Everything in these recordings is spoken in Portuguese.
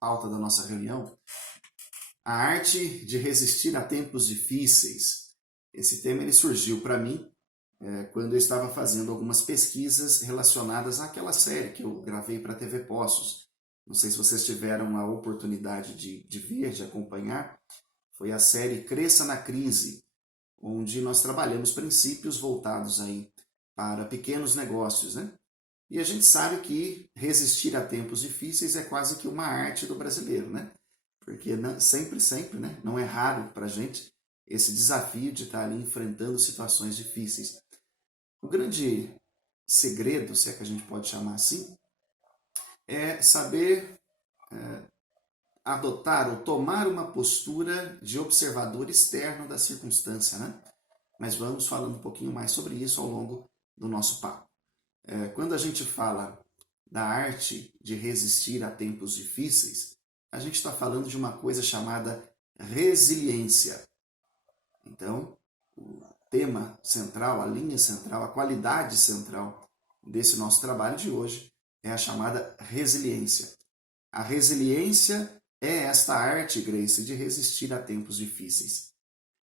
pauta da nossa reunião, a arte de resistir a tempos difíceis. Esse tema ele surgiu para mim quando eu estava fazendo algumas pesquisas relacionadas àquela série que eu gravei para a TV Poços. Não sei se vocês tiveram a oportunidade de ver, de acompanhar. Foi a série Cresça na Crise, onde nós trabalhamos princípios voltados aí para pequenos negócios, né? E a gente sabe que resistir a tempos difíceis é quase que uma arte do brasileiro, né? Porque sempre, né? Não é raro para a gente esse desafio de estar ali enfrentando situações difíceis. O grande segredo, se é que a gente pode chamar assim, é saber adotar ou tomar uma postura de observador externo da circunstância, né? Mas vamos falando um pouquinho mais sobre isso ao longo do nosso papo. Quando a gente fala da arte de resistir a tempos difíceis, a gente está falando de uma coisa chamada resiliência. Então, o tema central, a linha central, a qualidade central desse nosso trabalho de hoje é a chamada resiliência. A resiliência é esta arte, Grace, de resistir a tempos difíceis.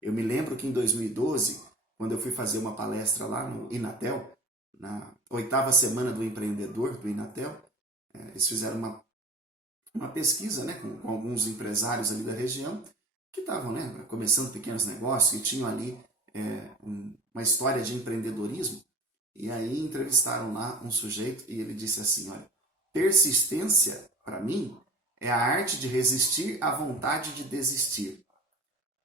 Eu me lembro que em 2012, quando eu fui fazer uma palestra lá no Inatel, na 8ª semana do empreendedor do Inatel, eles fizeram uma pesquisa, né, com alguns empresários ali da região que estavam, né, começando pequenos negócios e tinham ali uma história de empreendedorismo. E aí entrevistaram lá um sujeito e ele disse assim, olha, persistência, para mim, é a arte de resistir à vontade de desistir.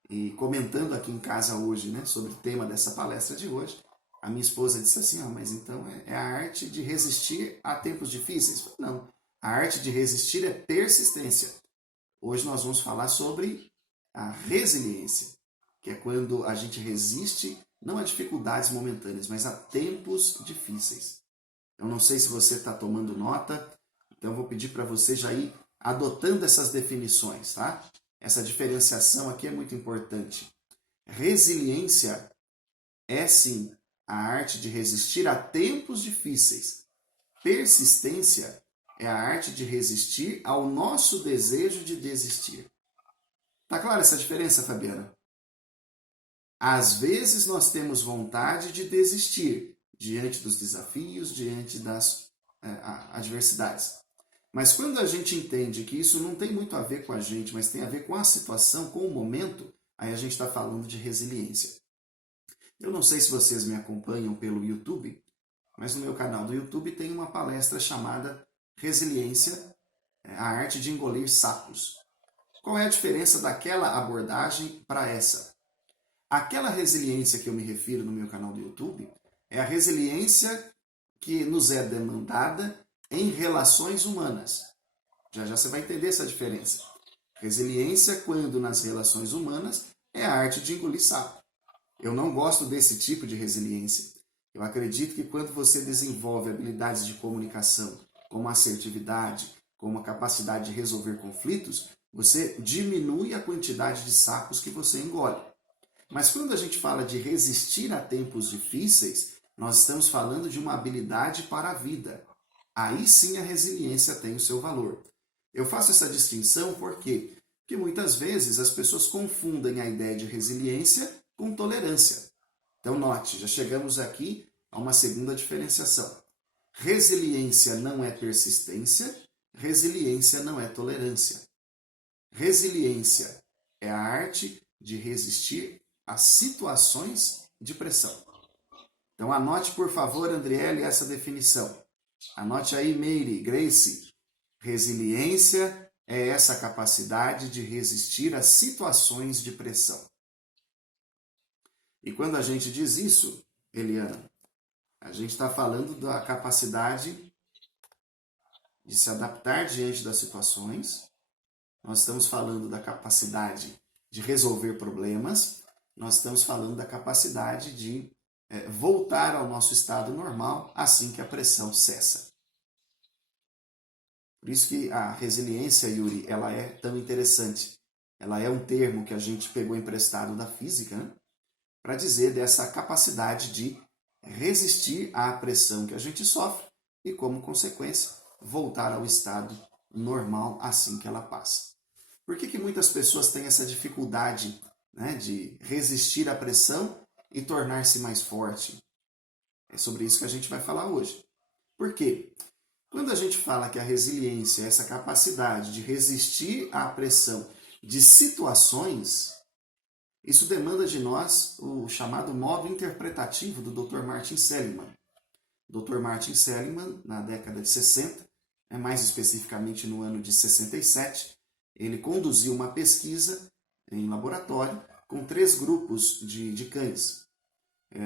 E comentando aqui em casa hoje, né, sobre o tema dessa palestra de hoje, a minha esposa disse assim, mas então é a arte de resistir a tempos difíceis? Não, a arte de resistir é persistência. Hoje nós vamos falar sobre a resiliência, que é quando a gente resiste não a dificuldades momentâneas, mas a tempos difíceis. Eu não sei se você está tomando nota, então eu vou pedir para você já ir adotando essas definições, tá? Essa diferenciação aqui é muito importante. Resiliência é sim a arte de resistir a tempos difíceis. Persistência é a arte de resistir ao nosso desejo de desistir. Tá clara essa diferença, Fabiana? Às vezes nós temos vontade de desistir diante dos desafios, diante das adversidades. Mas quando a gente entende que isso não tem muito a ver com a gente, mas tem a ver com a situação, com o momento, aí a gente está falando de resiliência. Eu não sei se vocês me acompanham pelo YouTube, mas no meu canal do YouTube tem uma palestra chamada Resiliência, a arte de engolir sapos. Qual é a diferença daquela abordagem para essa? Aquela resiliência que eu me refiro no meu canal do YouTube é a resiliência que nos é demandada em relações humanas. Já você vai entender essa diferença. Resiliência, quando nas relações humanas, é a arte de engolir sapo. Eu não gosto desse tipo de resiliência. Eu acredito que quando você desenvolve habilidades de comunicação, como a assertividade, como a capacidade de resolver conflitos, você diminui a quantidade de sapos que você engole. Mas quando a gente fala de resistir a tempos difíceis, nós estamos falando de uma habilidade para a vida. Aí sim a resiliência tem o seu valor. Eu faço essa distinção por quê? Porque muitas vezes as pessoas confundem a ideia de resiliência com tolerância. Então note, já chegamos aqui a uma segunda diferenciação. Resiliência não é persistência, resiliência não é tolerância. Resiliência é a arte de resistir a situações de pressão. Então anote, por favor, Andriele, essa definição. Anote aí, Meire, Grace. Resiliência é essa capacidade de resistir a situações de pressão. E quando a gente diz isso, Eliana, a gente está falando da capacidade de se adaptar diante das situações. Nós estamos falando da capacidade de resolver problemas. Nós estamos falando da capacidade de voltar ao nosso estado normal assim que a pressão cessa. Por isso que a resiliência, Yuri, ela é tão interessante. Ela é um termo que a gente pegou emprestado da física, né? Para dizer dessa capacidade de resistir à pressão que a gente sofre e, como consequência, voltar ao estado normal assim que ela passa. Por que muitas pessoas têm essa dificuldade, né, de resistir à pressão e tornar-se mais forte? É sobre isso que a gente vai falar hoje. Por quê? Quando a gente fala que a resiliência é essa capacidade de resistir à pressão de situações, isso demanda de nós o chamado modo interpretativo do Dr. Martin Seligman. O Dr. Martin Seligman, na década de 60, mais especificamente no ano de 67, ele conduziu uma pesquisa em laboratório com 3 grupos de cães.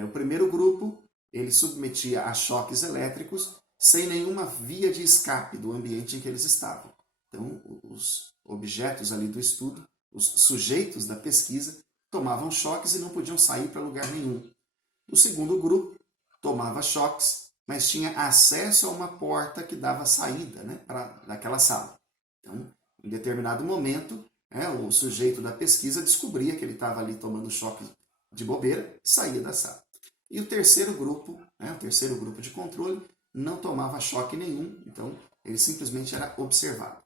O primeiro grupo, ele submetia a choques elétricos sem nenhuma via de escape do ambiente em que eles estavam. Então, os objetos ali do estudo, os sujeitos da pesquisa, tomavam choques e não podiam sair para lugar nenhum. O segundo grupo tomava choques, mas tinha acesso a uma porta que dava saída, né, daquela sala. Então, em determinado momento, o sujeito da pesquisa descobria que ele estava ali tomando choque de bobeira, saía da sala. E o terceiro grupo de controle, não tomava choque nenhum, então ele simplesmente era observado.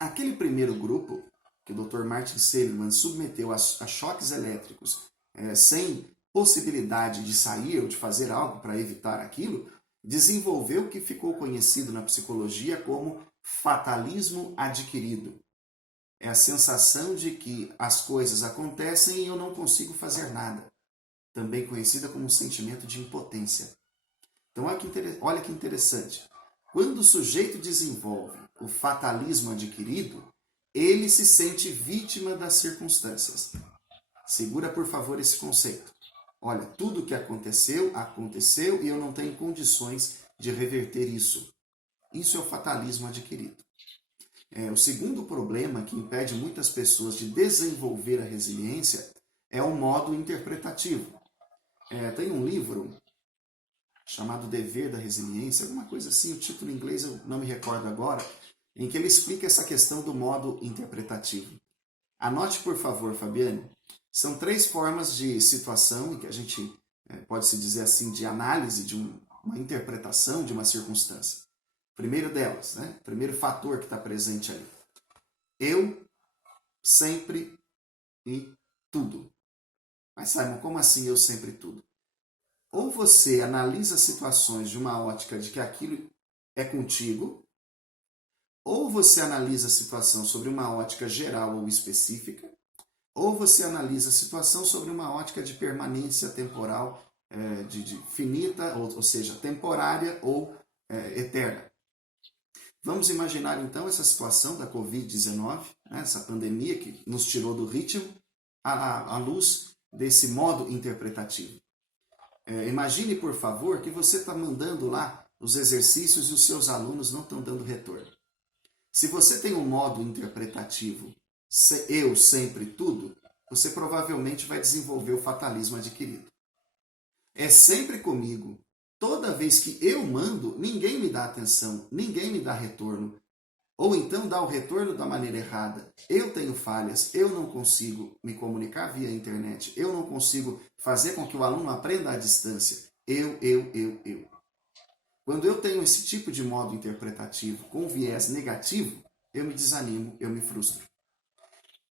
Aquele primeiro grupo, que o Dr. Martin Seligman submeteu a choques elétricos sem possibilidade de sair ou de fazer algo para evitar aquilo, desenvolveu o que ficou conhecido na psicologia como fatalismo adquirido. É a sensação de que as coisas acontecem e eu não consigo fazer nada. Também conhecida como sentimento de impotência. Então, olha que interessante. Quando o sujeito desenvolve o fatalismo adquirido, ele se sente vítima das circunstâncias. Segura, por favor, esse conceito. Olha, tudo o que aconteceu, aconteceu e eu não tenho condições de reverter isso. Isso é o fatalismo adquirido. O segundo problema que impede muitas pessoas de desenvolver a resiliência é o modo interpretativo. Tem um livro chamado Dever da Resiliência, alguma coisa assim, o título em inglês eu não me recordo agora, em que ele explica essa questão do modo interpretativo. Anote, por favor, Fabiane, são 3 formas de situação, em que a gente pode-se dizer assim, de análise, de uma interpretação de uma circunstância. Primeiro delas, primeiro fator que está presente ali. Eu, sempre e tudo. Mas, Simon, como assim eu sempre e tudo? Ou você analisa situações de uma ótica de que aquilo é contigo, ou você analisa a situação sobre uma ótica geral ou específica, ou você analisa a situação sobre uma ótica de permanência temporal, de finita, ou seja, temporária ou eterna. Vamos imaginar então essa situação da Covid-19, essa pandemia que nos tirou do ritmo, à luz desse modo interpretativo. Imagine, por favor, que você está mandando lá os exercícios e os seus alunos não estão dando retorno. Se você tem um modo interpretativo, eu sempre tudo, você provavelmente vai desenvolver o fatalismo adquirido. É sempre comigo. Toda vez que eu mando, ninguém me dá atenção, ninguém me dá retorno. Ou então dá o retorno da maneira errada. Eu tenho falhas, eu não consigo me comunicar via internet, eu não consigo fazer com que o aluno aprenda à distância. Eu. Quando eu tenho esse tipo de modo interpretativo com viés negativo, eu me desanimo, eu me frustro.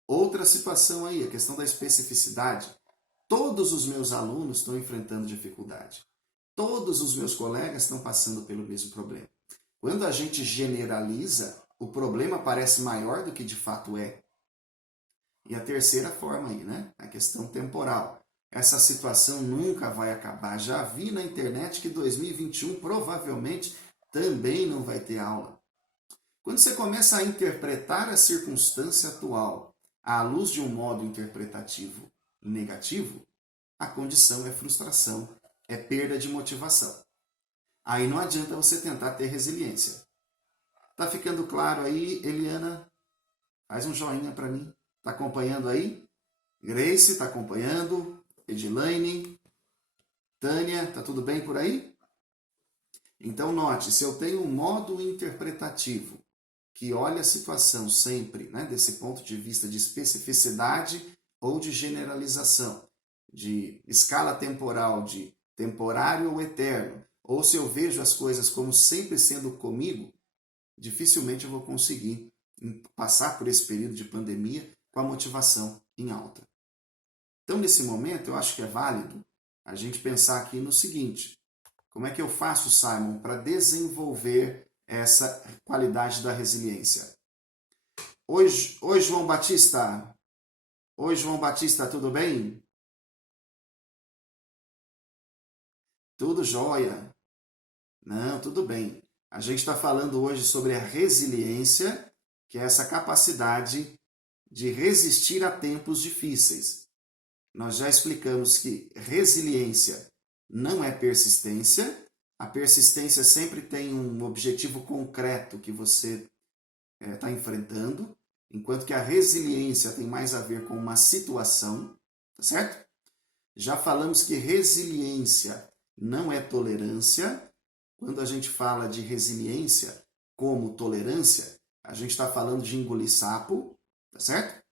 Outra situação aí, a questão da especificidade. Todos os meus alunos estão enfrentando dificuldade. Todos os meus colegas estão passando pelo mesmo problema. Quando a gente generaliza, o problema parece maior do que de fato é. E a terceira forma aí, a questão temporal. Essa situação nunca vai acabar. Já vi na internet que 2021 provavelmente também não vai ter aula. Quando você começa a interpretar a circunstância atual à luz de um modo interpretativo negativo, a condição é frustração, é perda de motivação. Aí não adianta você tentar ter resiliência. Tá ficando claro aí, Eliana? Faz um joinha para mim. Tá acompanhando aí? Grace, tá acompanhando? Edilaine? Tânia, tá tudo bem por aí? Então note, se eu tenho um modo interpretativo que olha a situação sempre, desse ponto de vista de especificidade ou de generalização, de escala temporal, de temporário ou eterno, ou se eu vejo as coisas como sempre sendo comigo, dificilmente eu vou conseguir passar por esse período de pandemia com a motivação em alta. Então, nesse momento, eu acho que é válido a gente pensar aqui no seguinte: como é que eu faço, Simon, para desenvolver essa qualidade da resiliência? Oi, João Batista. Oi, João Batista, tudo bem? Tudo jóia. Não, tudo bem. A gente está falando hoje sobre a resiliência, que é essa capacidade de resistir a tempos difíceis. Nós já explicamos que resiliência não é persistência. A persistência sempre tem um objetivo concreto que você está enfrentando, enquanto que a resiliência tem mais a ver com uma situação, tá certo? Já falamos que resiliência não é tolerância. Quando a gente fala de resiliência como tolerância, a gente está falando de engolir sapo, tá certo?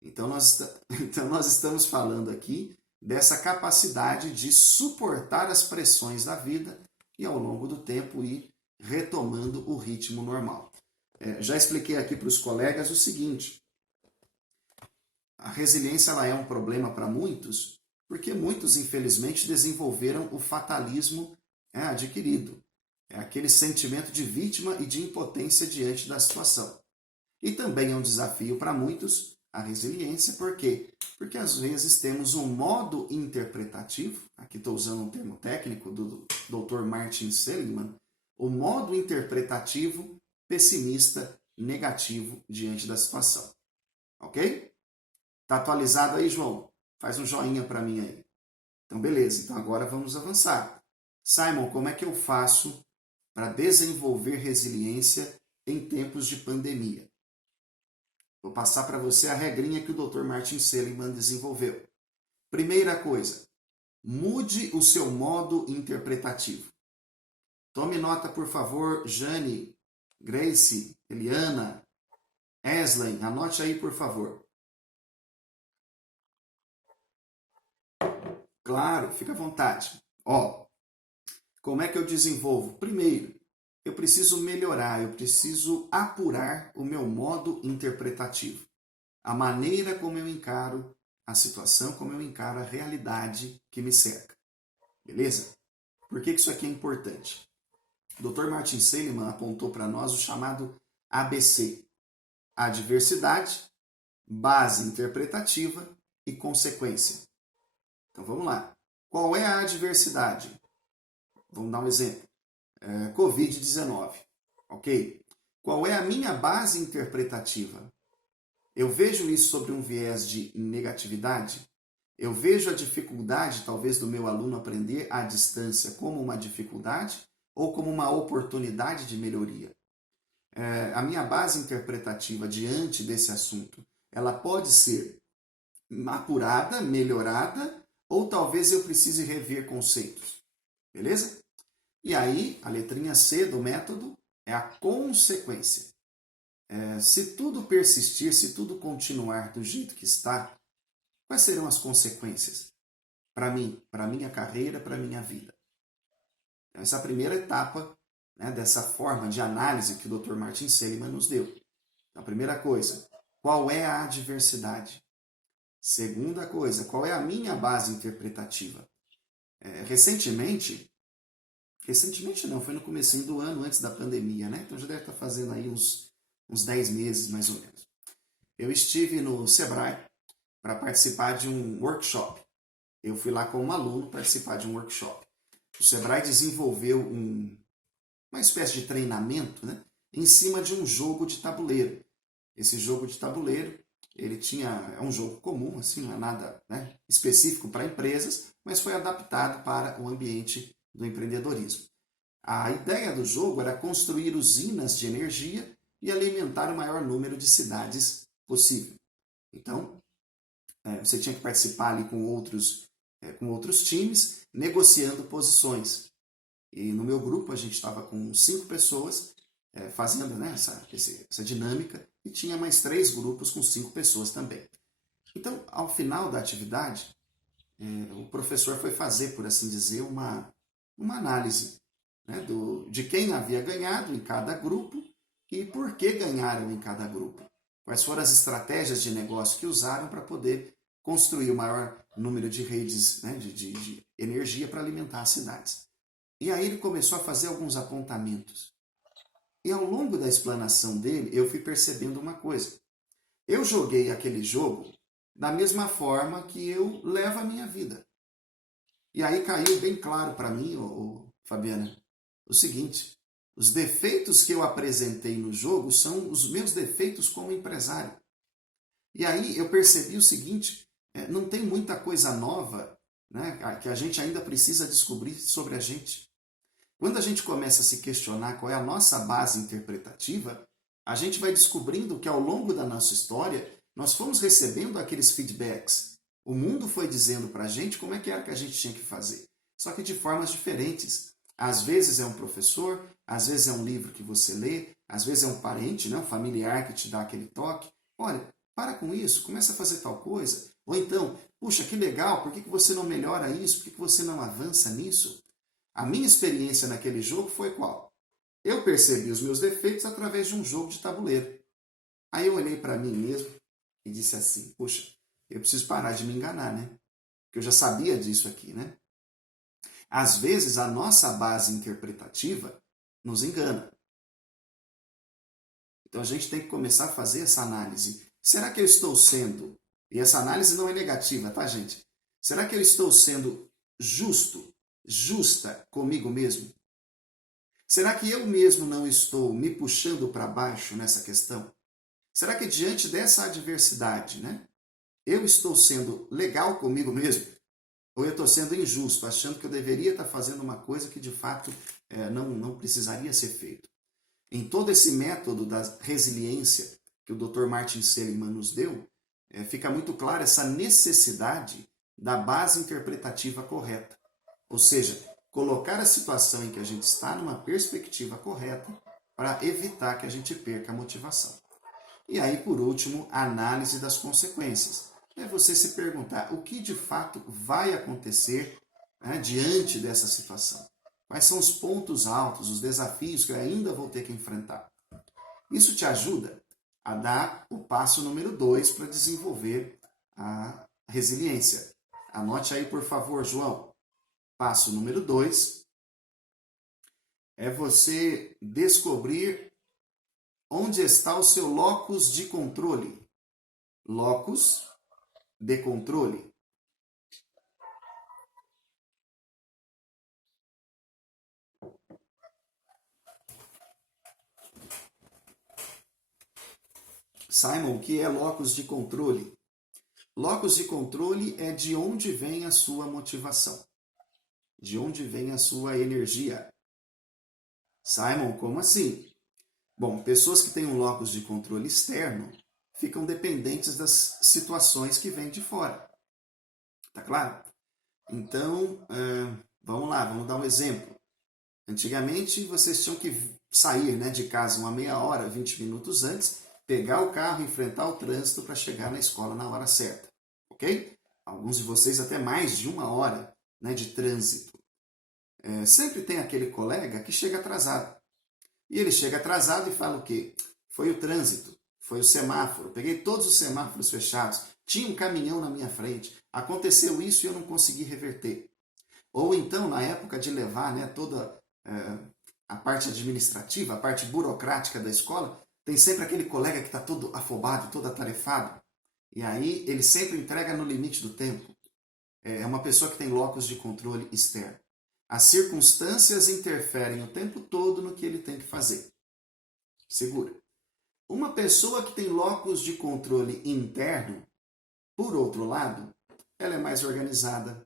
Então nós estamos falando aqui dessa capacidade de suportar as pressões da vida e ao longo do tempo ir retomando o ritmo normal. Já expliquei aqui para os colegas o seguinte: a resiliência ela é um problema para muitos, porque muitos, infelizmente, desenvolveram o fatalismo adquirido. É aquele sentimento de vítima e de impotência diante da situação. E também é um desafio para muitos a resiliência, por quê? Porque às vezes temos um modo interpretativo, aqui estou usando um termo técnico do Dr. Martin Seligman, o modo interpretativo pessimista, negativo diante da situação. Ok? Tá atualizado aí, João? Faz um joinha para mim aí. Então, beleza. Então, agora vamos avançar. Simon, como é que eu faço para desenvolver resiliência em tempos de pandemia? Vou passar para você a regrinha que o Dr. Martin Seligman desenvolveu. Primeira coisa, mude o seu modo interpretativo. Tome nota, por favor, Jane, Grace, Eliana, Esley, anote aí, por favor. Claro, fica à vontade. Como é que eu desenvolvo? Primeiro, eu preciso melhorar, eu preciso apurar o meu modo interpretativo. A maneira como eu encaro a situação, como eu encaro a realidade que me cerca. Beleza? Por que isso aqui é importante? O Dr. Martin Seligman apontou para nós o chamado ABC. Adversidade, base interpretativa e consequência. Então vamos lá. Qual é a adversidade? Vamos dar um exemplo. Covid-19. Ok? Qual é a minha base interpretativa? Eu vejo isso sobre um viés de negatividade? Eu vejo a dificuldade, talvez, do meu aluno aprender à distância como uma dificuldade ou como uma oportunidade de melhoria? A minha base interpretativa diante desse assunto, ela pode ser apurada, melhorada, ou talvez eu precise rever conceitos. Beleza? E aí, a letrinha C do método é a consequência. Se tudo persistir, se tudo continuar do jeito que está, quais serão as consequências? Para mim, para a minha carreira, para a minha vida. Essa é a primeira etapa, dessa forma de análise que o Dr. Martin Seligman nos deu. Então, a primeira coisa, qual é a adversidade? Segunda coisa, qual é a minha base interpretativa? Recentemente não, foi no comecinho do ano, antes da pandemia, né? Então já deve estar fazendo aí uns 10 meses, mais ou menos. Eu estive no Sebrae para participar de um workshop. Eu fui lá como aluno participar de um workshop. O Sebrae desenvolveu uma espécie de treinamento, né, em cima de um jogo de tabuleiro. Esse jogo de tabuleiro, é um jogo comum, assim, não é nada, né, específico para empresas, mas foi adaptado para o ambiente do empreendedorismo. A ideia do jogo era construir usinas de energia e alimentar o maior número de cidades possível. Então, você tinha que participar ali com outros times, negociando posições. E no meu grupo a gente estava com 5 pessoas fazendo, né, essa dinâmica, e tinha mais 3 grupos com 5 pessoas também. Então, ao final da atividade, o professor foi fazer, por assim dizer, uma análise, né, de quem havia ganhado em cada grupo e por que ganharam em cada grupo. Quais foram as estratégias de negócio que usaram para poder construir o maior número de redes, né, de energia para alimentar as cidades. E aí ele começou a fazer alguns apontamentos. E ao longo da explanação dele, eu fui percebendo uma coisa. Eu joguei aquele jogo da mesma forma que eu levo a minha vida. E aí caiu bem claro para mim, Fabiana, o seguinte: os defeitos que eu apresentei no jogo são os meus defeitos como empresário. E aí eu percebi o seguinte: não tem muita coisa nova, né, que a gente ainda precisa descobrir sobre a gente. Quando a gente começa a se questionar qual é a nossa base interpretativa, a gente vai descobrindo que ao longo da nossa história nós fomos recebendo aqueles feedbacks. O mundo foi dizendo para a gente como é que era que a gente tinha que fazer, só que de formas diferentes. Às vezes é um professor, às vezes é um livro que você lê, às vezes é um parente, né, um familiar que te dá aquele toque. Olha, para com isso, começa a fazer tal coisa. Ou então, puxa, que legal, por que você não melhora isso? Por que você não avança nisso? A minha experiência naquele jogo foi qual? Eu percebi os meus defeitos através de um jogo de tabuleiro. Aí eu olhei para mim mesmo e disse assim: poxa, eu preciso parar de me enganar, né? Porque eu já sabia disso aqui, né? Às vezes a nossa base interpretativa nos engana. Então a gente tem que começar a fazer essa análise. Será que eu estou sendo, e essa análise não é negativa, tá, gente? Será que eu estou sendo justa comigo mesmo? Será que eu mesmo não estou me puxando para baixo nessa questão? Será que diante dessa adversidade, né, eu estou sendo legal comigo mesmo? Ou eu estou sendo injusto, achando que eu deveria estar fazendo uma coisa que de fato não precisaria ser feito? Em todo esse método da resiliência que o Dr. Martin Seligman nos deu, fica muito clara essa necessidade da base interpretativa correta. Ou seja, colocar a situação em que a gente está numa perspectiva correta para evitar que a gente perca a motivação. E aí, por último, a análise das consequências. É você se perguntar o que de fato vai acontecer, né, diante dessa situação. Quais são os pontos altos, os desafios que eu ainda vou ter que enfrentar. Isso te ajuda a dar o passo número 2 para desenvolver a resiliência. Anote aí, por favor, João. Passo número 2 é você descobrir onde está o seu locus de controle. Locus de controle. Simon, o que é locus de controle? Locus de controle é de onde vem a sua motivação. De onde vem a sua energia. Simon, como assim? Bom, pessoas que têm um locus de controle externo ficam dependentes das situações que vêm de fora. Tá claro? Então, vamos lá, vamos dar um exemplo. Antigamente, vocês tinham que sair, né, de casa uma meia hora, 20 minutos antes, pegar o carro, enfrentar o trânsito para chegar na escola na hora certa. Ok? Alguns de vocês até mais de uma hora, né, de trânsito. Sempre tem aquele colega que chega atrasado. E ele chega atrasado e fala o quê? Foi o trânsito, foi o semáforo, peguei todos os semáforos fechados, tinha um caminhão na minha frente, aconteceu isso e eu não consegui reverter. Ou então, na época de levar, né, toda a parte administrativa, a parte burocrática da escola, tem sempre aquele colega que está todo afobado, todo atarefado. E aí ele sempre entrega no limite do tempo. É uma pessoa que tem locus de controle externo. As circunstâncias interferem o tempo todo no que ele tem que fazer. Segura. Uma pessoa que tem locus de controle interno, por outro lado, ela é mais organizada,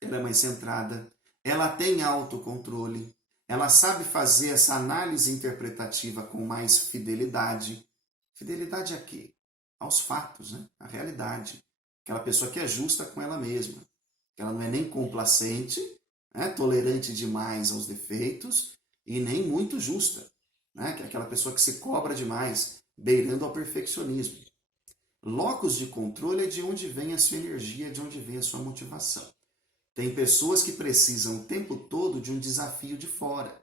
ela é mais centrada, ela tem autocontrole, ela sabe fazer essa análise interpretativa com mais fidelidade. Fidelidade a quê? Aos fatos, né? À realidade. Aquela pessoa que é justa com ela mesma. Que ela não é nem complacente, né? Tolerante demais aos defeitos e nem muito justa. Né? Que é aquela pessoa que se cobra demais, beirando ao perfeccionismo. Locus de controle é de onde vem a sua energia, de onde vem a sua motivação. Tem pessoas que precisam o tempo todo de um desafio de fora.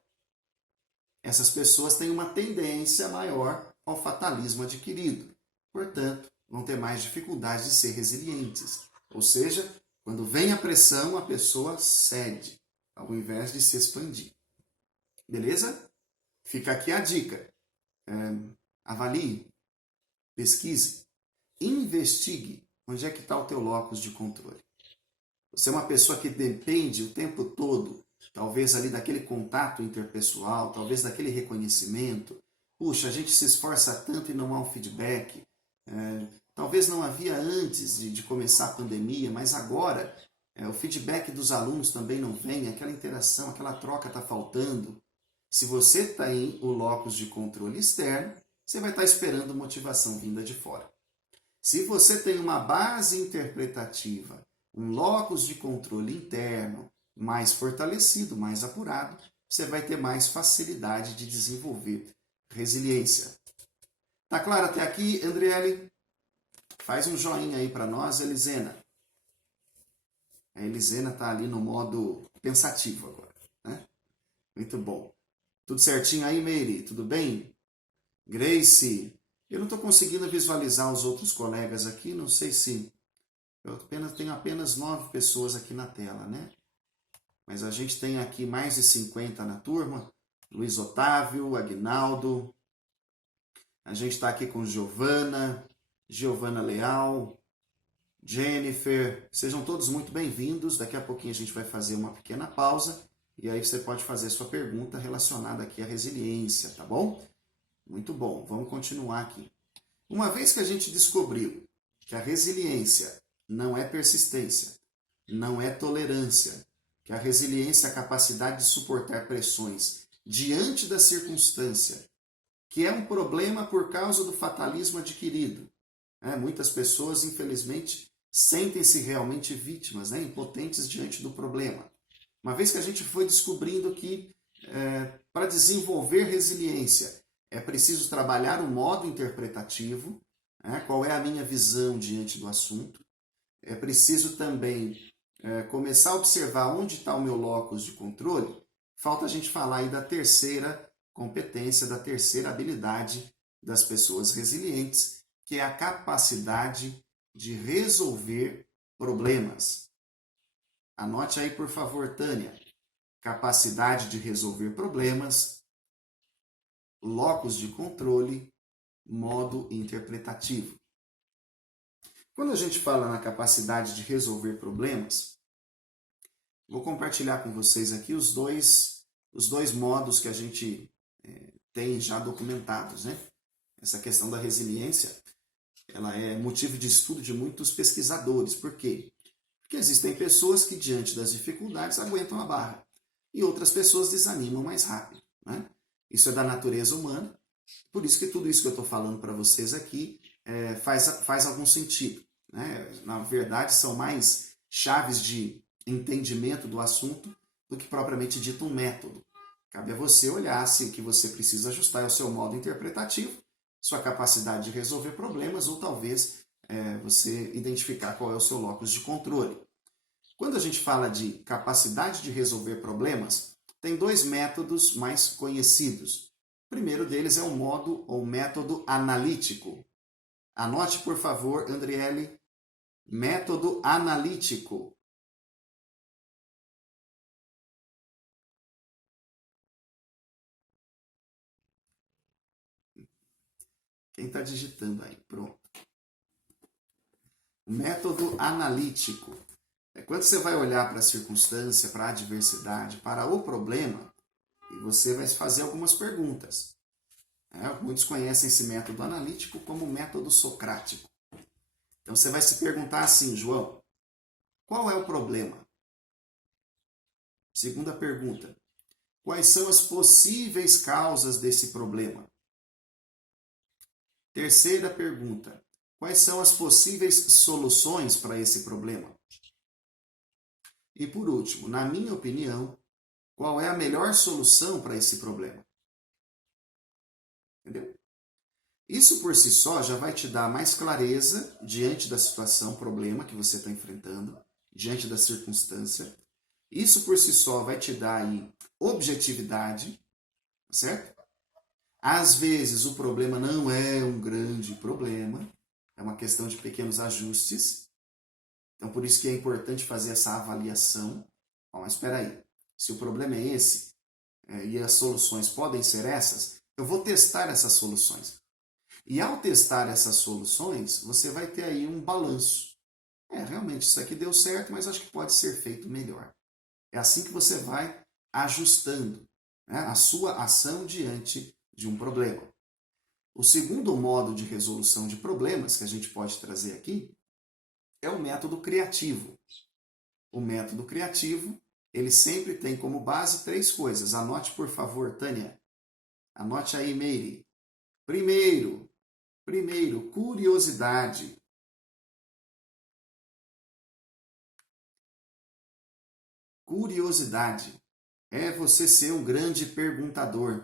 essas pessoas têm uma tendência maior ao fatalismo adquirido. Portanto, vão ter mais dificuldade de ser resilientes. Ou seja, quando vem a pressão, a pessoa cede, ao invés de se expandir. Beleza? Fica aqui a dica. Avalie, pesquise, investigue onde é que está o teu locus de controle. Você é uma pessoa que depende o tempo todo, talvez ali daquele contato interpessoal, talvez daquele reconhecimento. Puxa, a gente se esforça tanto e não há um feedback. Talvez não havia antes de começar a pandemia, mas agora o feedback dos alunos também não vem, aquela interação, aquela troca está faltando. Se você tem o locus de controle externo, você vai estar esperando motivação vinda de fora. Se você tem uma base interpretativa, um locus de controle interno mais fortalecido, mais apurado, você vai ter mais facilidade de desenvolver resiliência. Tá claro até aqui, Andriele? Faz um joinha aí para nós, Elisena. A Elisena está ali no modo pensativo agora, né? Muito bom. Tudo certinho aí, Meire? Tudo bem? Grace, eu não estou conseguindo visualizar os outros colegas aqui, não sei se... Eu tenho apenas 9 pessoas aqui na tela, né? Mas a gente tem aqui mais de 50 na turma. Luiz Otávio, Aguinaldo. A gente está aqui com Giovana Leal, Jennifer. Sejam todos muito bem-vindos. Daqui a pouquinho a gente vai fazer uma pequena pausa. E aí você pode fazer sua pergunta relacionada aqui à resiliência, tá bom? Muito bom, vamos continuar aqui. Uma vez que a gente descobriu que a resiliência não é persistência, não é tolerância, que a resiliência é a capacidade de suportar pressões diante da circunstância, que é um problema por causa do fatalismo adquirido. Muitas pessoas, infelizmente, sentem-se realmente vítimas, impotentes diante do problema. Uma vez que a gente foi descobrindo que para desenvolver resiliência é preciso trabalhar o modo interpretativo, qual é a minha visão diante do assunto, é preciso também começar a observar onde está o meu locus de controle. Falta a gente falar aí da terceira competência, da terceira habilidade das pessoas resilientes, que é a capacidade de resolver problemas. Anote aí, por favor, Tânia. Capacidade de resolver problemas, locus de controle, modo interpretativo. Quando a gente fala na capacidade de resolver problemas, vou compartilhar com vocês aqui os dois modos que a gente tem já documentados, né? Essa questão da resiliência, ela é motivo de estudo de muitos pesquisadores. Por quê? Porque existem pessoas que, diante das dificuldades, aguentam a barra. E outras pessoas desanimam mais rápido, né? Isso é da natureza humana. Por isso que tudo isso que eu estou falando para vocês aqui faz algum sentido, né? Na verdade, são mais chaves de entendimento do assunto do que propriamente dito um método. Cabe a você olhar se o que você precisa ajustar é o seu modo interpretativo, sua capacidade de resolver problemas ou talvez você identificar qual é o seu locus de controle. Quando a gente fala de capacidade de resolver problemas, tem 2 métodos mais conhecidos. O primeiro deles é o método analítico. Anote, por favor, Andriele, método analítico. Quem está digitando aí? Pronto. O método analítico é quando você vai olhar para a circunstância, para a adversidade, para o problema, e você vai fazer algumas perguntas. Muitos conhecem esse método analítico como método socrático. Então você vai se perguntar assim, João, qual é o problema? Segunda pergunta, quais são as possíveis causas desse problema? Terceira pergunta, quais são as possíveis soluções para esse problema? E por último, na minha opinião, qual é a melhor solução para esse problema? Entendeu? Isso por si só já vai te dar mais clareza diante da situação, problema que você está enfrentando, diante da circunstância. Isso por si só vai te dar aí objetividade, certo? Às vezes o problema não é um grande problema, é uma questão de pequenos ajustes. Então, por isso que é importante fazer essa avaliação. Bom, mas espera aí, se o problema é esse e as soluções podem ser essas, eu vou testar essas soluções. E ao testar essas soluções, você vai ter aí um balanço. Realmente, isso aqui deu certo, mas acho que pode ser feito melhor. É assim que você vai ajustando, né, a sua ação diante de um problema. O segundo modo de resolução de problemas que a gente pode trazer aqui é o método criativo. O método criativo, ele sempre tem como base três coisas. Anote, por favor, Tânia. Anote aí, Meire. Primeiro, curiosidade. Curiosidade é você ser um grande perguntador,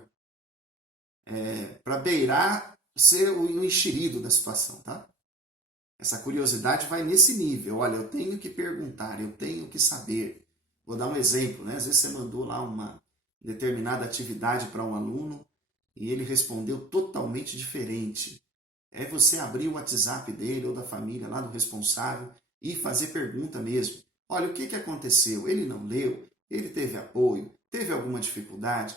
para beirar ser o enxerido da situação, tá? Essa curiosidade vai nesse nível. Olha, eu tenho que perguntar, eu tenho que saber. Vou dar um exemplo, né? Às vezes você mandou lá uma determinada atividade para um aluno e ele respondeu totalmente diferente. É você abrir o WhatsApp dele ou da família, lá do responsável, e fazer pergunta mesmo. Olha, o que aconteceu? Ele não leu? Ele teve apoio? Teve alguma dificuldade?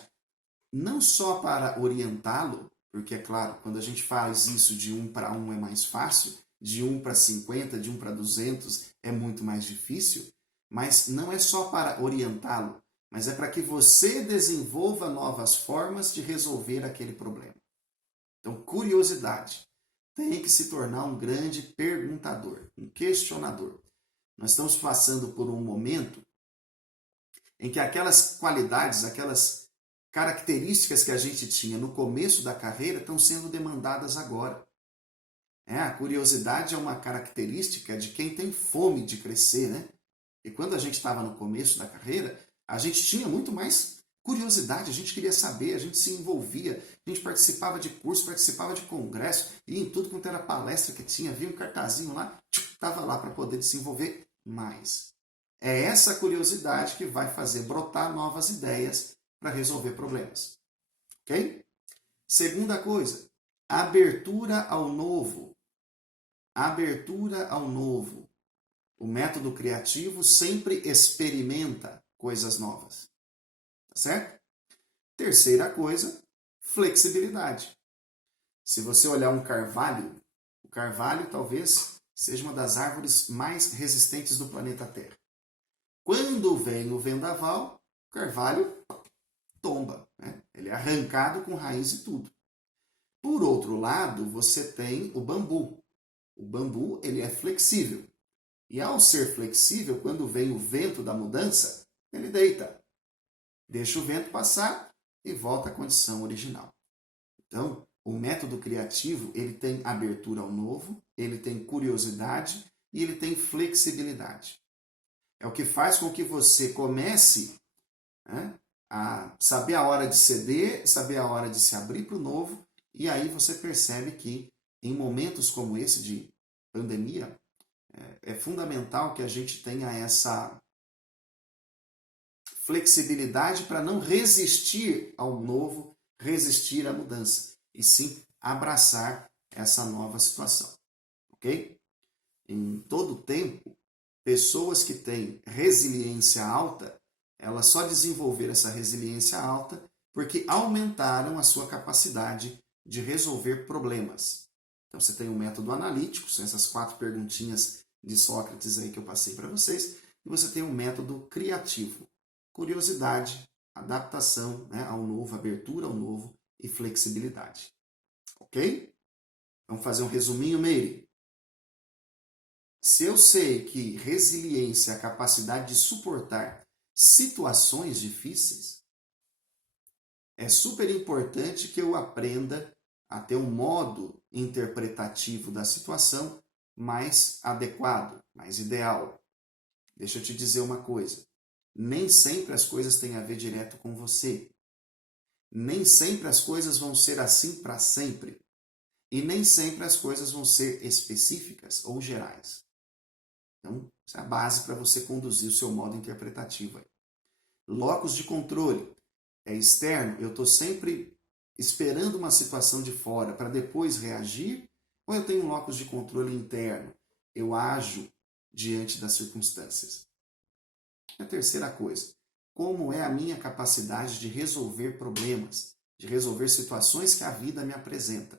Não só para orientá-lo, porque é claro, quando a gente faz isso de 1 para 1 é mais fácil, de 1 para 50, de 1 para 200 é muito mais difícil, mas não é só para orientá-lo, mas é para que você desenvolva novas formas de resolver aquele problema. Então, curiosidade. Tem que se tornar um grande perguntador, um questionador. Nós estamos passando por um momento em que aquelas qualidades, aquelas características que a gente tinha no começo da carreira estão sendo demandadas agora. A curiosidade é uma característica de quem tem fome de crescer, né? E quando a gente estava no começo da carreira, a gente tinha muito mais curiosidade, a gente queria saber, a gente se envolvia, a gente participava de curso, participava de congresso, ia em tudo quanto era palestra que tinha, via um cartazinho lá, estava lá para poder desenvolver mais. É essa curiosidade que vai fazer brotar novas ideias para resolver problemas. Ok? Segunda coisa, abertura ao novo. Abertura ao novo. O método criativo sempre experimenta coisas novas. Tá certo? Terceira coisa, flexibilidade. Se você olhar um carvalho, o carvalho talvez seja uma das árvores mais resistentes do planeta Terra. Quando vem o vendaval, o carvalho tomba, né? Ele é arrancado com raiz e tudo. Por outro lado, você tem o bambu. O bambu, ele é flexível. E ao ser flexível, quando vem o vento da mudança, ele deita. Deixa o vento passar e volta à condição original. Então, o método criativo, ele tem abertura ao novo, ele tem curiosidade e ele tem flexibilidade. É o que faz com que você comece, né, a saber a hora de ceder, saber a hora de se abrir para o novo, e aí você percebe que em momentos como esse de pandemia, é fundamental que a gente tenha essa flexibilidade para não resistir ao novo, resistir à mudança, e sim abraçar essa nova situação, ok? Em todo tempo, pessoas que têm resiliência alta, elas só desenvolveram essa resiliência alta porque aumentaram a sua capacidade de resolver problemas. Então você tem um método analítico, são essas 4 perguntinhas de Sócrates aí que eu passei para vocês, e você tem um método criativo, curiosidade, adaptação, né, ao novo, abertura ao novo e flexibilidade. Ok? Vamos fazer um resuminho, Meire? Se eu sei que resiliência é a capacidade de suportar situações difíceis, é super importante que eu aprenda a ter um modo interpretativo da situação mais adequado, mais ideal. Deixa eu te dizer uma coisa. Nem sempre as coisas têm a ver direto com você. Nem sempre as coisas vão ser assim para sempre. E nem sempre as coisas vão ser específicas ou gerais. Então, essa é a base para você conduzir o seu modo interpretativo aí. Locus de controle é externo, eu estou sempre esperando uma situação de fora para depois reagir, ou eu tenho um locus de controle interno? Eu ajo diante das circunstâncias. A terceira coisa, como é a minha capacidade de resolver problemas, de resolver situações que a vida me apresenta?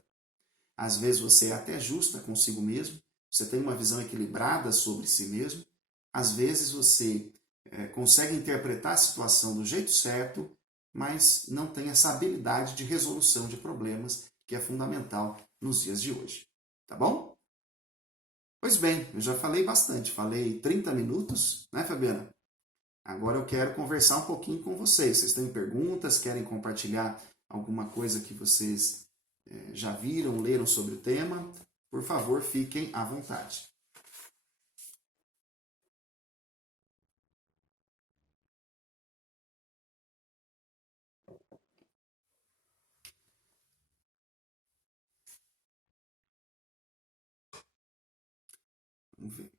Às vezes você é até justa consigo mesmo, você tem uma visão equilibrada sobre si mesmo, às vezes você consegue interpretar a situação do jeito certo, mas não tem essa habilidade de resolução de problemas que é fundamental nos dias de hoje. Tá bom? Pois bem, eu já falei bastante, falei 30 minutos, né, Fabiana? Agora eu quero conversar um pouquinho com vocês. Vocês têm perguntas, querem compartilhar alguma coisa que vocês já viram, leram sobre o tema? Por favor, fiquem à vontade. Vamos ver.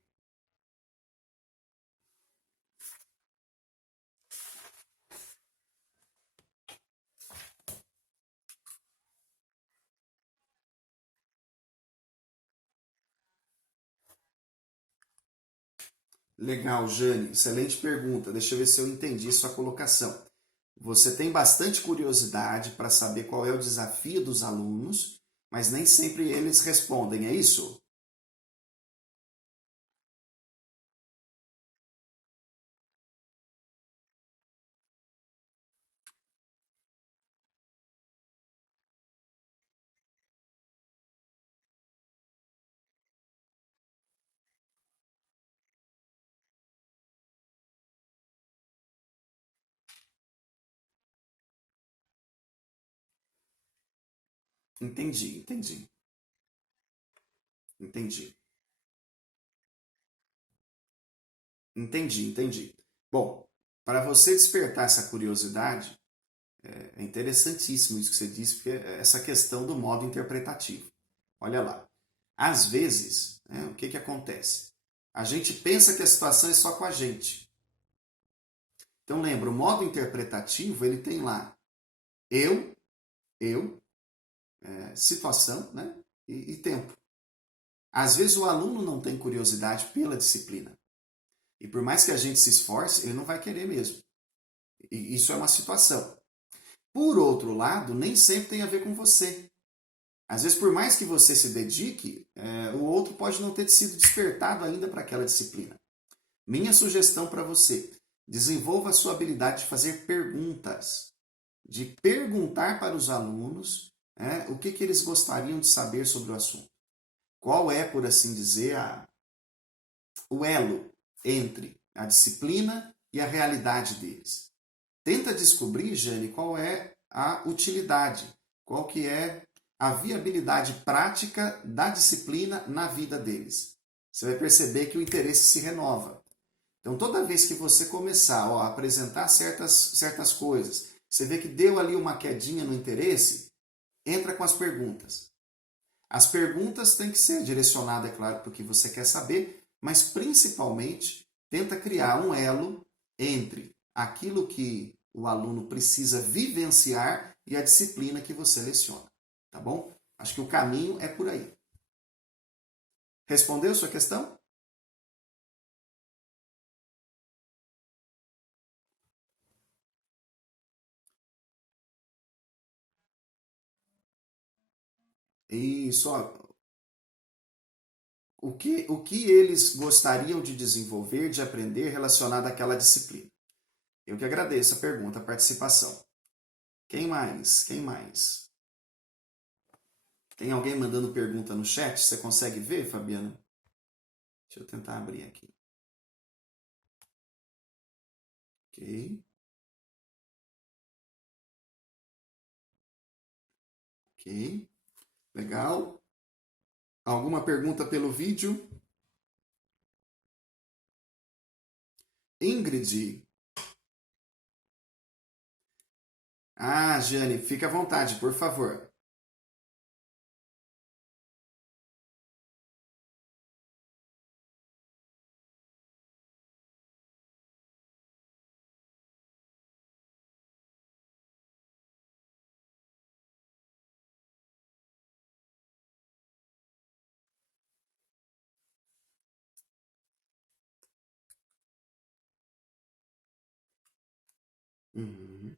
Legal, Jane. Excelente pergunta. Deixa eu ver se eu entendi sua colocação. Você tem bastante curiosidade para saber qual é o desafio dos alunos, mas nem sempre eles respondem, é isso? Entendi, entendi, entendi, entendi. Bom, para você despertar essa curiosidade, é interessantíssimo isso que você disse, porque é essa questão do modo interpretativo. Olha lá. Às vezes, né, o que, que acontece? A gente pensa que a situação é só com a gente. Então lembra, o modo interpretativo, ele tem lá eu, situação, né, e tempo. Às vezes o aluno não tem curiosidade pela disciplina. E por mais que a gente se esforce, ele não vai querer mesmo. E isso é uma situação. Por outro lado, nem sempre tem a ver com você. Às vezes, por mais que você se dedique, o outro pode não ter sido despertado ainda para aquela disciplina. Minha sugestão para você: desenvolva a sua habilidade de fazer perguntas, de perguntar para os alunos o que, que eles gostariam de saber sobre o assunto. Qual é, por assim dizer, o elo entre a disciplina e a realidade deles. Tenta descobrir, Jane, qual é a utilidade, qual que é a viabilidade prática da disciplina na vida deles. Você vai perceber que o interesse se renova. Então, toda vez que você começar a apresentar certas coisas, você vê que deu ali uma quedinha no interesse, entra com as perguntas. As perguntas têm que ser direcionadas, é claro, para o que você quer saber, mas principalmente tenta criar um elo entre aquilo que o aluno precisa vivenciar e a disciplina que você leciona. Tá bom? Acho que o caminho é por aí. Respondeu sua questão? Isso, ó, o que eles gostariam de desenvolver, de aprender relacionado àquela disciplina? Eu que agradeço a pergunta, a participação. Quem mais? Quem mais? Tem alguém mandando pergunta no chat? Você consegue ver, Fabiana? Deixa eu tentar abrir aqui. Ok, ok. Legal. Alguma pergunta pelo vídeo? Ingrid. Ah, Jane, fica à vontade, por favor. Uhum.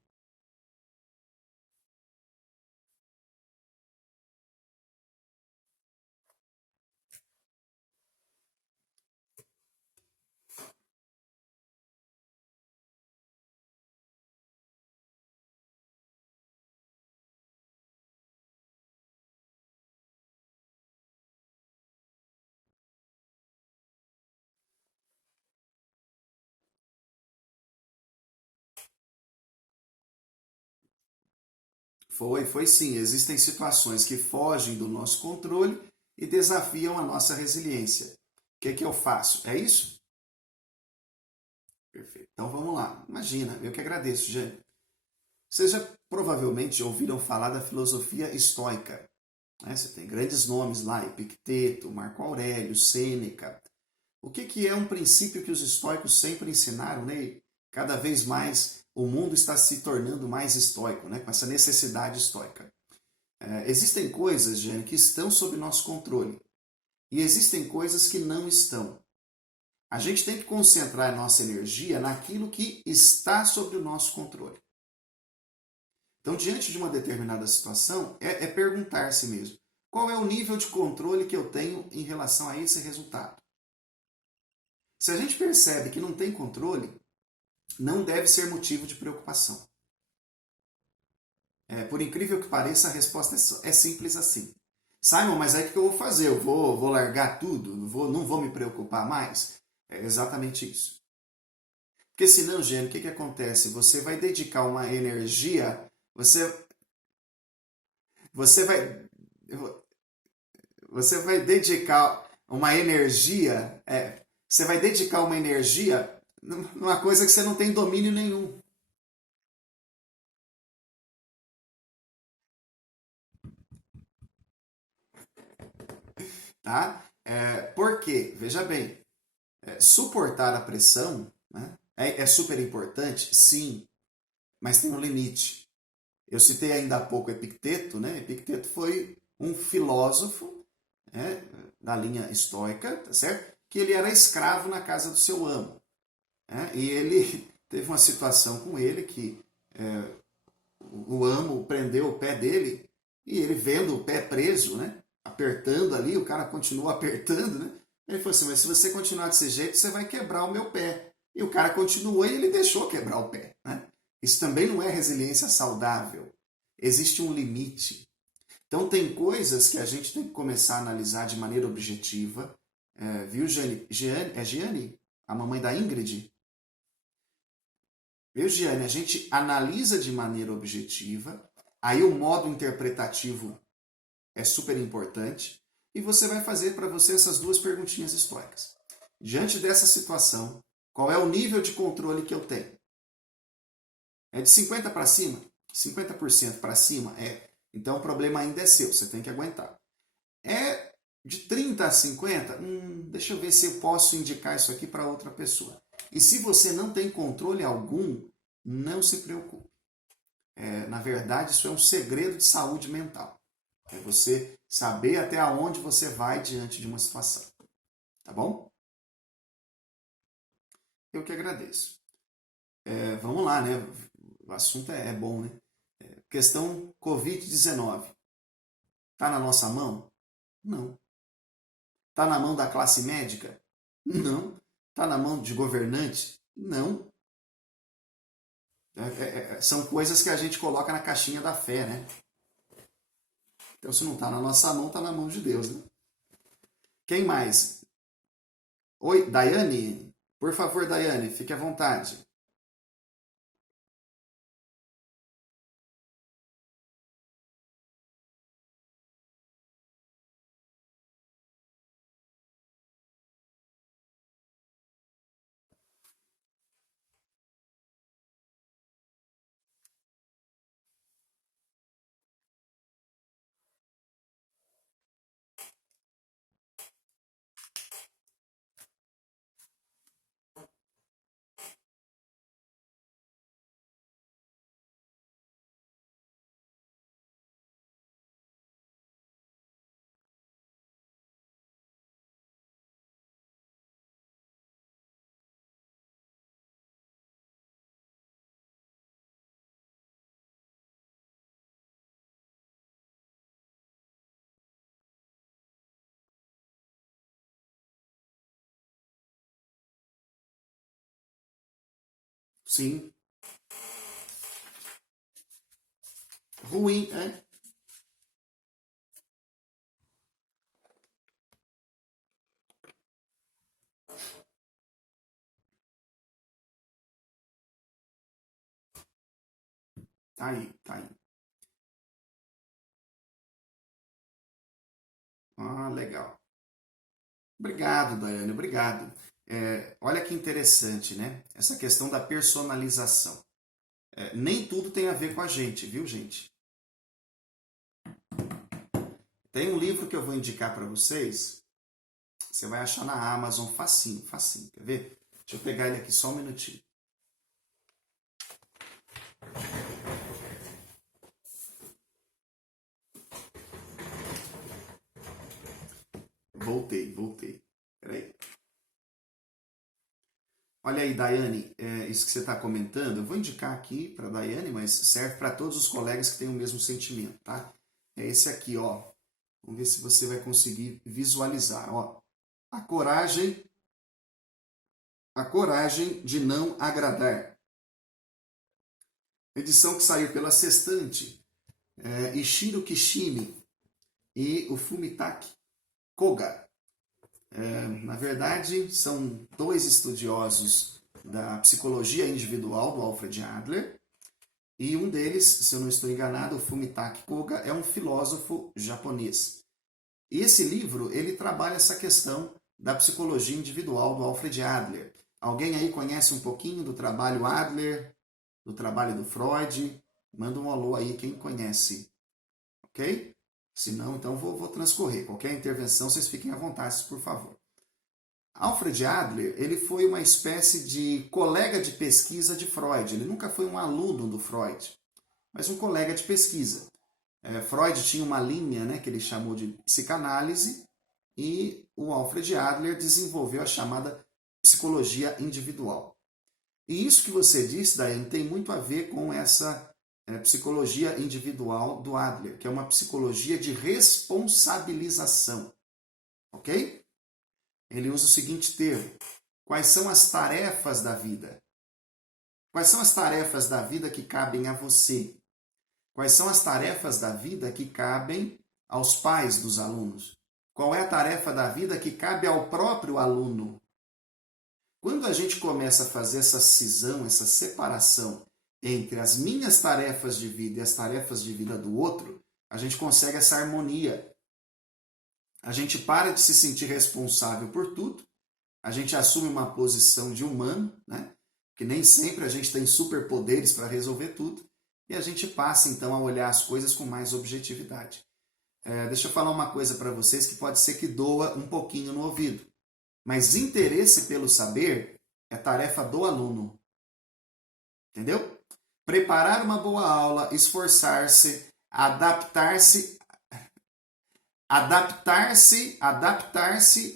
Foi sim. Existem situações que fogem do nosso controle e desafiam a nossa resiliência. O que é que eu faço? É isso? Perfeito. Então vamos lá. Imagina, eu que agradeço, gente. Vocês já provavelmente ouviram falar da filosofia estoica, né? Você tem grandes nomes lá, Epicteto, Marco Aurélio, Sêneca. O que é um princípio que os estoicos sempre ensinaram, né? Cada vez mais o mundo está se tornando mais estoico, né? Com essa necessidade estoica. Existem coisas, Jane, que estão sob nosso controle e existem coisas que não estão. A gente tem que concentrar a nossa energia naquilo que está sob o nosso controle. Então, diante de uma determinada situação, é perguntar-se mesmo: qual é o nível de controle que eu tenho em relação a esse resultado? Se a gente percebe que não tem controle, não deve ser motivo de preocupação. Por incrível que pareça, a resposta é simples assim. Simon, mas aí o que eu vou fazer? Eu vou largar tudo? Não vou me preocupar mais? É exatamente isso. Porque senão, Gênio, o que acontece? Você vai dedicar uma energia, você vai, você vai dedicar uma energia, você vai dedicar uma energia numa coisa que você não tem domínio nenhum, tá? Por quê? Veja bem, suportar a pressão, né, é super importante, sim, mas tem um limite. Eu citei ainda há pouco Epicteto, né? Epicteto foi um filósofo, né, da linha estoica, tá certo? Que ele era escravo na casa do seu amo. Né? E ele teve uma situação com ele que o amo prendeu o pé dele e ele vendo o pé preso, né? Apertando ali, o cara continua apertando, né? Ele falou assim, mas se você continuar desse jeito, você vai quebrar o meu pé. E o cara continuou e ele deixou quebrar o pé, né? Isso também não é resiliência saudável. Existe um limite. Então tem coisas que a gente tem que começar a analisar de maneira objetiva. Viu, Giane? Giane? A mamãe da Ingrid? Viu, Giane? A gente analisa de maneira objetiva. Aí o modo interpretativo é super importante. E você vai fazer para você essas duas perguntinhas estoicas. Diante dessa situação, qual é o nível de controle que eu tenho? É de 50 para cima? 50% para cima? Então o problema ainda é seu, você tem que aguentar. É de 30 a 50? Deixa eu ver se eu posso indicar isso aqui para outra pessoa. E se você não tem controle algum, não se preocupe. Na verdade, isso é um segredo de saúde mental. É você saber até onde você vai diante de uma situação. Tá bom? Eu que agradeço. Vamos lá, né? O assunto é bom, né? Questão Covid-19. Está na nossa mão? Não. Está na mão da classe médica? Não. Está na mão de governantes? Não. São coisas que a gente coloca na caixinha da fé, né? Então, se não está na nossa mão, está na mão de Deus, né? Quem mais? Oi, Daiane? Por favor, Daiane, fique à vontade. Sim. Ruim, é? Tá aí, tá aí. Ah, legal. Obrigado, Daiane, obrigado. Olha que interessante, né? Essa questão da personalização. Nem tudo tem a ver com a gente, viu, gente? Tem um livro que eu vou indicar para vocês. Você vai achar na Amazon facinho, facinho. Quer ver? Deixa eu pegar ele aqui só um minutinho. Voltei. Peraí. Olha aí, Daiane, isso que você está comentando, eu vou indicar aqui para a Daiane, mas serve para todos os colegas que têm o mesmo sentimento, tá? É esse aqui, ó. Vamos ver se você vai conseguir visualizar, ó. A coragem de não agradar. Edição que saiu pela Sextante, Ishiro Kishimi e o Fumitake Koga. Na verdade, são dois estudiosos da psicologia individual do Alfred Adler, e um deles, se eu não estou enganado, o Fumitake Koga, é um filósofo japonês. E esse livro, ele trabalha essa questão da psicologia individual do Alfred Adler. Alguém aí conhece um pouquinho do trabalho Adler, do trabalho do Freud? Manda um alô aí quem conhece, ok? Se não, então vou transcorrer. Qualquer intervenção, vocês fiquem à vontade, por favor. Alfred Adler, ele foi uma espécie de colega de pesquisa de Freud. Ele nunca foi um aluno do Freud, mas um colega de pesquisa. Freud tinha uma linha, né, que ele chamou de psicanálise, e o Alfred Adler desenvolveu a chamada psicologia individual. E isso que você disse, Daiane, tem muito a ver com essa psicologia individual do Adler, que é uma psicologia de responsabilização. Ok? Ele usa o seguinte termo: quais são as tarefas da vida? Quais são as tarefas da vida que cabem a você? Quais são as tarefas da vida que cabem aos pais dos alunos? Qual é a tarefa da vida que cabe ao próprio aluno? Quando a gente começa a fazer essa cisão, essa separação entre as minhas tarefas de vida e as tarefas de vida do outro, a gente consegue essa harmonia. A gente para de se sentir responsável por tudo, a gente assume uma posição de humano, né? Que nem sempre a gente tem superpoderes para resolver tudo, e a gente passa então a olhar as coisas com mais objetividade. Deixa eu falar uma coisa para vocês que pode ser que doa um pouquinho no ouvido, mas interesse pelo saber é tarefa do aluno. Entendeu? Preparar uma boa aula, esforçar-se, adaptar-se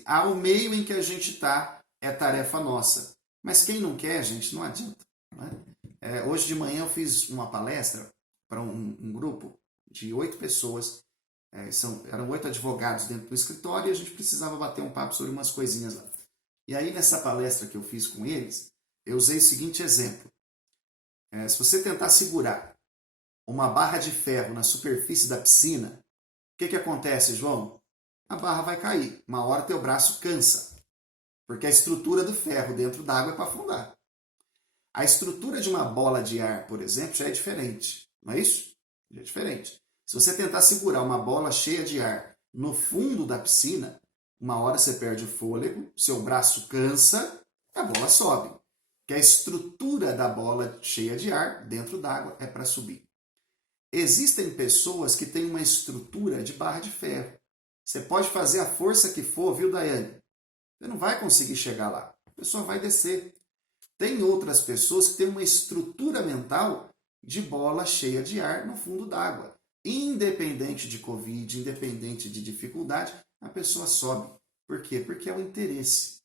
ao meio em que a gente está é tarefa nossa. Mas quem não quer, gente, não adianta. Né? Hoje de manhã eu fiz uma palestra para um grupo de 8 pessoas. Eram 8 advogados dentro do escritório e a gente precisava bater um papo sobre umas coisinhas lá. E aí nessa palestra que eu fiz com eles, eu usei o seguinte exemplo. Se você tentar segurar uma barra de ferro na superfície da piscina, o que acontece, João? A barra vai cair. Uma hora teu braço cansa. Porque a estrutura do ferro dentro d'água é para afundar. A estrutura de uma bola de ar, por exemplo, já é diferente. Não é isso? Já é diferente. Se você tentar segurar uma bola cheia de ar no fundo da piscina, uma hora você perde o fôlego, seu braço cansa, a bola sobe. Que a estrutura da bola cheia de ar dentro d'água é para subir. Existem pessoas que têm uma estrutura de barra de ferro. Você pode fazer a força que for, viu, Daiane? Você não vai conseguir chegar lá. A pessoa vai descer. Tem outras pessoas que têm uma estrutura mental de bola cheia de ar no fundo d'água. Independente de Covid, independente de dificuldade, a pessoa sobe. Por quê? Porque é o interesse.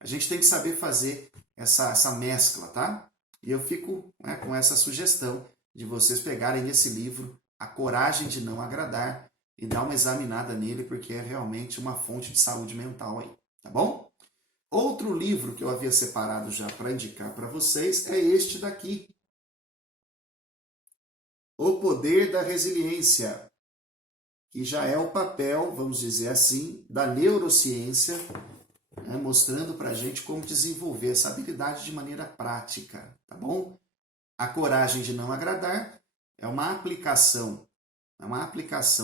A gente tem que saber fazer essa mescla, tá? E eu fico com essa sugestão de vocês pegarem esse livro, A Coragem de Não Agradar, e dar uma examinada nele, porque é realmente uma fonte de saúde mental aí, tá bom? Outro livro que eu havia separado já para indicar para vocês é este daqui. O Poder da Resiliência, que já é o papel, vamos dizer assim, da neurociência, né, mostrando para a gente como desenvolver essa habilidade de maneira prática, tá bom? A Coragem de Não Agradar é uma aplicação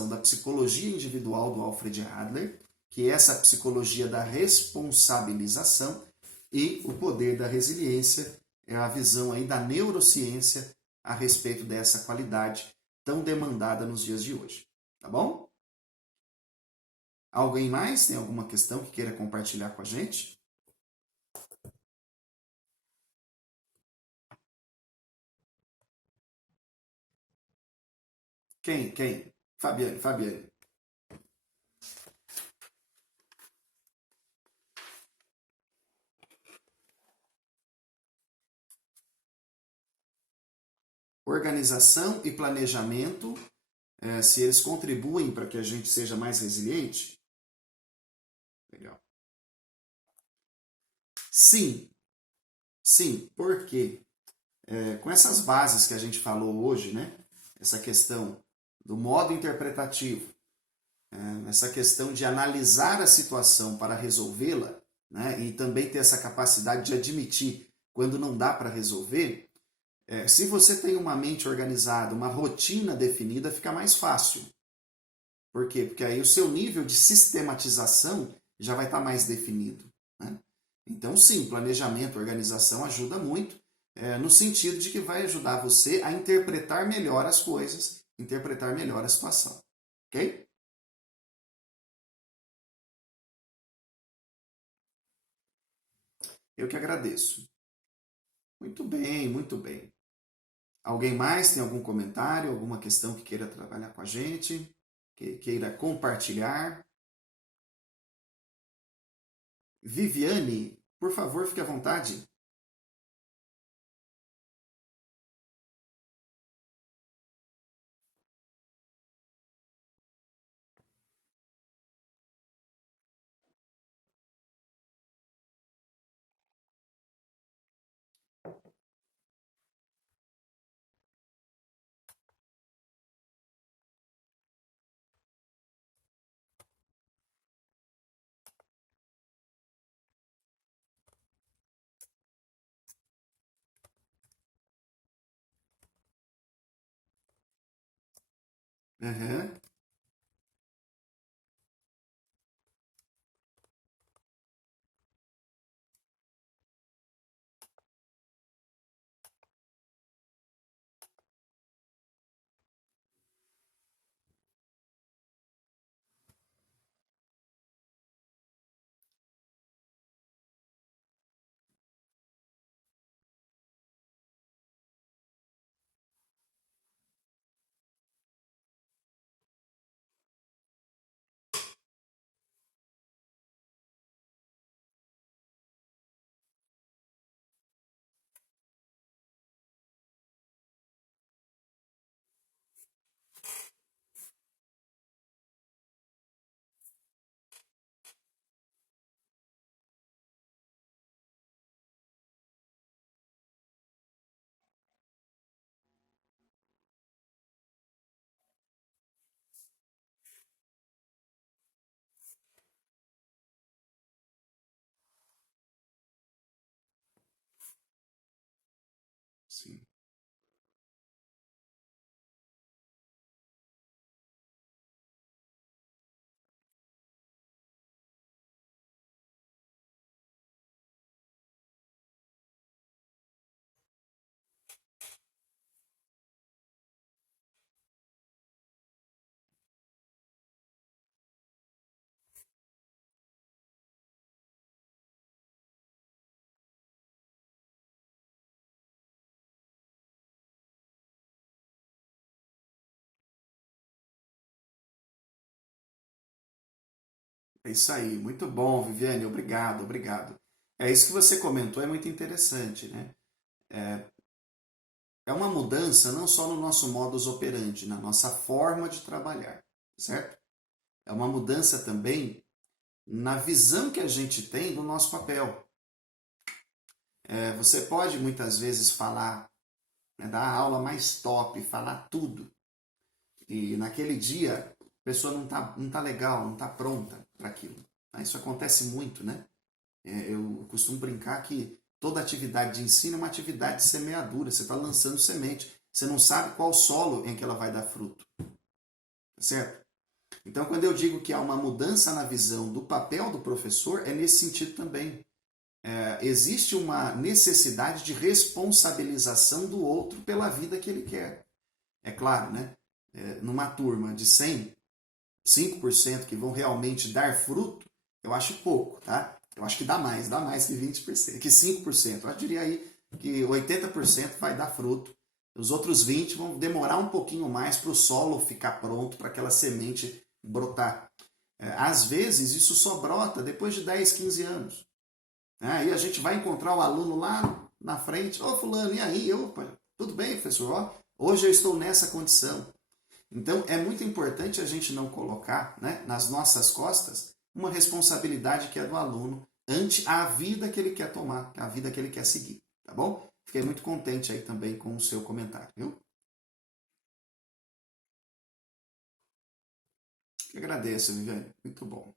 da psicologia individual do Alfred Adler, que é essa psicologia da responsabilização, e o Poder da Resiliência é a visão aí da neurociência a respeito dessa qualidade tão demandada nos dias de hoje, tá bom? Alguém mais tem alguma questão que queira compartilhar com a gente? Quem? Fabiane. Organização e planejamento, se eles contribuem para que a gente seja mais resiliente? Legal. Sim, sim, porque com essas bases que a gente falou hoje, né? Essa questão do modo interpretativo, essa questão de analisar a situação para resolvê-la, né? E também ter essa capacidade de admitir quando não dá para resolver, se você tem uma mente organizada, uma rotina definida, fica mais fácil. Por quê? Porque aí o seu nível de sistematização já vai estar mais definido, né? Então, sim, planejamento, organização ajuda muito, no sentido de que vai ajudar você a interpretar melhor as coisas, interpretar melhor a situação. Ok? Eu que agradeço. Muito bem, muito bem. Alguém mais tem algum comentário, alguma questão que queira trabalhar com a gente, que queira compartilhar? Viviane, por favor, fique à vontade. Uhum. Sim. É isso aí, muito bom, Viviane, obrigado, obrigado. É isso que você comentou, é muito interessante, né? É uma mudança não só no nosso modus operandi, na nossa forma de trabalhar, certo? É uma mudança também na visão que a gente tem do nosso papel. Você pode muitas vezes falar, né, dar a aula mais top, falar tudo, e naquele dia a pessoa não tá legal, não tá pronta para aquilo. Isso acontece muito, né? Eu costumo brincar que toda atividade de ensino é uma atividade de semeadura, você está lançando semente, você não sabe qual solo em que ela vai dar fruto, certo? Então, quando eu digo que há uma mudança na visão do papel do professor, é nesse sentido também. Existe uma necessidade de responsabilização do outro pela vida que ele quer. É claro, né? Numa turma de 100, 5% que vão realmente dar fruto, eu acho pouco, tá? Eu acho que dá mais que 20%, que 5%. Eu diria aí que 80% vai dar fruto. Os outros 20% vão demorar um pouquinho mais para o solo ficar pronto, para aquela semente brotar. Às vezes isso só brota depois de 10, 15 anos. Aí a gente vai encontrar o aluno lá na frente. Ô fulano, e aí? Opa, tudo bem, professor? Ó, hoje eu estou nessa condição. Então é muito importante a gente não colocar, né, nas nossas costas uma responsabilidade que é do aluno ante a vida que ele quer tomar, a vida que ele quer seguir, tá bom? Fiquei muito contente aí também com o seu comentário, viu? Eu agradeço, Viviane. Muito bom.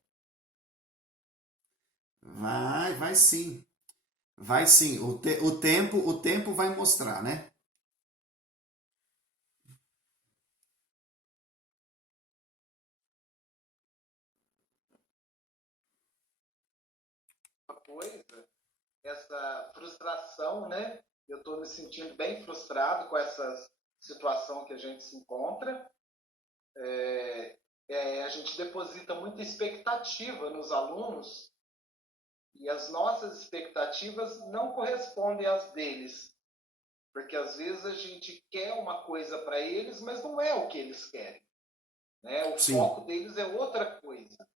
Vai sim. Vai sim. O tempo vai mostrar, né? Uma coisa, essa frustração, né? Eu estou me sentindo bem frustrado com essa situação que a gente se encontra. A gente deposita muita expectativa nos alunos e as nossas expectativas não correspondem às deles, porque às vezes a gente quer uma coisa para eles, mas não é o que eles querem, né? O Sim. foco deles é outra coisa.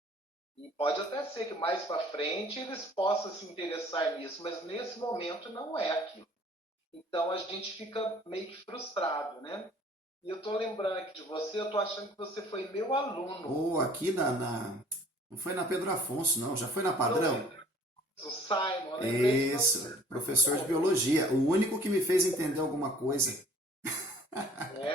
E pode até ser que mais para frente eles possam se interessar nisso, mas nesse momento não é aquilo. Então a gente fica meio que frustrado, né? E eu estou lembrando aqui de você, eu estou achando que você foi meu aluno. Ou aqui não foi na Pedro Afonso, não, já foi na Padrão? Foi o Simon, lembrei de Isso, você. professor de biologia, o único que me fez entender alguma coisa.